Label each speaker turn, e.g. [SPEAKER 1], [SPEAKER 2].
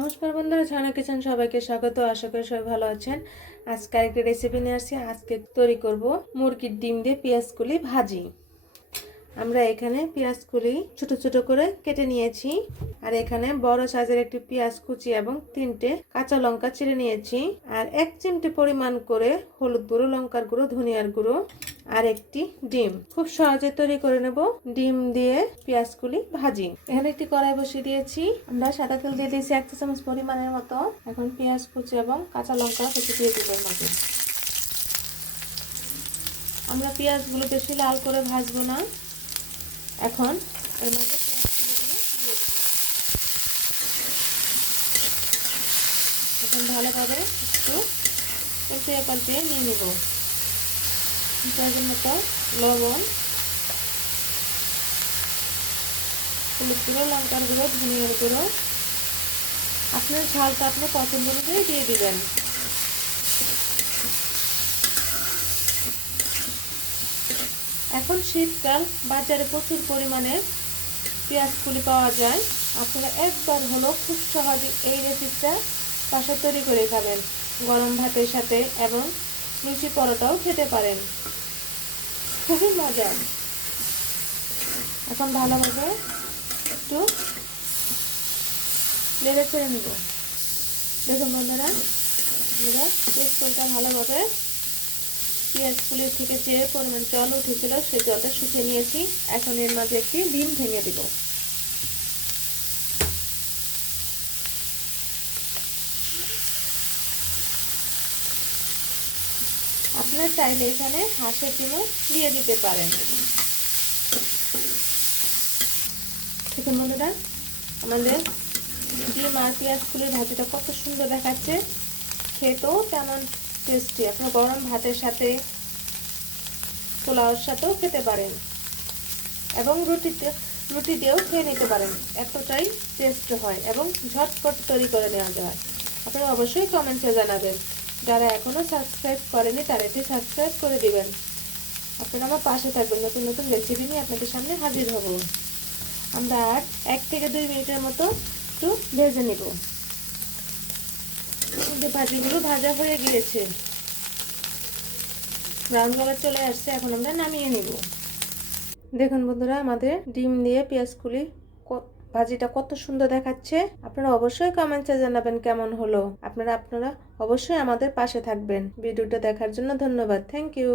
[SPEAKER 1] নমস্কার বন্ধুরা, ছানা কিচেন সবাইকে স্বাগত। আশা করি সবাই ভালো আছেন। আজকে আরেকটি রেসিপি নিয়ে আসছি। আজকে তৈরি করব মুরগির ডিম দিয়ে পেঁয়াজকুলি ভাজি। আমরা এখানে পেঁয়াজকুলি ছোট ছোট করে কেটে নিয়েছি। আর এখানে বড় সাইজের একটি পেঁয়াজ কুচি এবং তিনটে কাঁচা লঙ্কা চিড়ে নিয়েছি। আর এক চিমটে পরিমাণ করে হলুদ গুঁড়ো, লঙ্কার গুঁড়ো, ধনিয়ার গুঁড়ো আর একটি ডিম। খুব সহজে তৈরি করে নেব। ডিম দিয়ে পেঁয়াজগুলি ভাজি। এখানে একটি কড়াই বসিয়ে দিয়েছি। আমরা সাদা তেল দিয়ে দিয়েছি এক চামচ পরিমাণের মতো। এখন পেঁয়াজ কুচি এবং কাঁচা লঙ্কা কুচি দিয়ে দিব এর মাঝে আমরা পেঁয়াজগুলো বেশি লাল করে ভাজবো না। এখন এর দিব এখন ভালোভাবে একটু উল্টিয়ে পাল্টিয়ে নিয়ে নেব। প্রয়োজন মতো, লবণ, হলুদ গুঁড়ো, লঙ্কার গুঁড়ো, ধনিয়ার গুঁড়ো। আপনার ঝালটা আপনার পছন্দ অনুযায়ী দিয়ে দিবেন। এখন শীতকাল, বাজারে প্রচুর পরিমাণে পেঁয়াজ কুলি পাওয়া যায়। আপনারা একবার হলো খুব সহজে এই রেসিপিটা বাসা তৈরি করে খাবেন। গরম ভাতের সাথে এবং লুচি পরোটাও খেতে পারেন। খুবই মজা। এখন ভালোভাবে একটু লেড়ে ছেড়ে নেব। দেখুন বন্ধুরা আমরা পেস্টটা ভালোভাবে পেঁয়াজ ফুলি থেকে যে পরিমাণ জল উঠেছিল সে জলটা শুকিয়ে নিয়েছি। এখন এর মাঝে একটি ডিম ভেঙে দিব। আপনার চাইলে এখানে হাঁসের ডিমও দিয়ে দিতে পারেন। দেখুন বন্ধুরা, আমাদের ডিম আর পেঁয়াজ ফুলের ভাজিটা কত সুন্দর দেখাচ্ছে। খেতেও তেমন টেস্টি। আপনার গরম ভাতের সাথে পোলাওর সাথেও খেতে পারেন এবং রুটিতে, রুটি দিয়েও খেয়ে নিতে পারেন। এতটাই টেস্ট হয় এবং ঝটপট তৈরি করে নেওয়া যায়। আপনারা অবশ্যই কমেন্টে জানাবেন। যারা এখনও সাবস্ক্রাইব করেনি, তারা এটি সাবস্ক্রাইব করে দিবেন। আপনারা আমার পাশে থাকবেন। নতুন নতুন রেসিপি নিয়ে আপনাদের সামনে হাজির হব। আমরা আর এক থেকে দুই মিনিটের মতো একটু ভেজে নিব। ভাজিগুলো ভাজা হয়ে গিয়েছে। ব্রাউন কালার চলে আসছে, এখন আমরা নামিয়ে নিব। দেখুন বন্ধুরা, আমাদের ডিম দিয়ে পেঁয়াজগুলি ভাজিটা কত সুন্দর দেখাচ্ছে। আপনারা অবশ্যই কমেন্টে জানাবেন কেমন হলো। আপনারা আপনারা অবশ্যই আমাদের পাশে থাকবেন। ভিডিওটা দেখার জন্য ধন্যবাদ। Thank you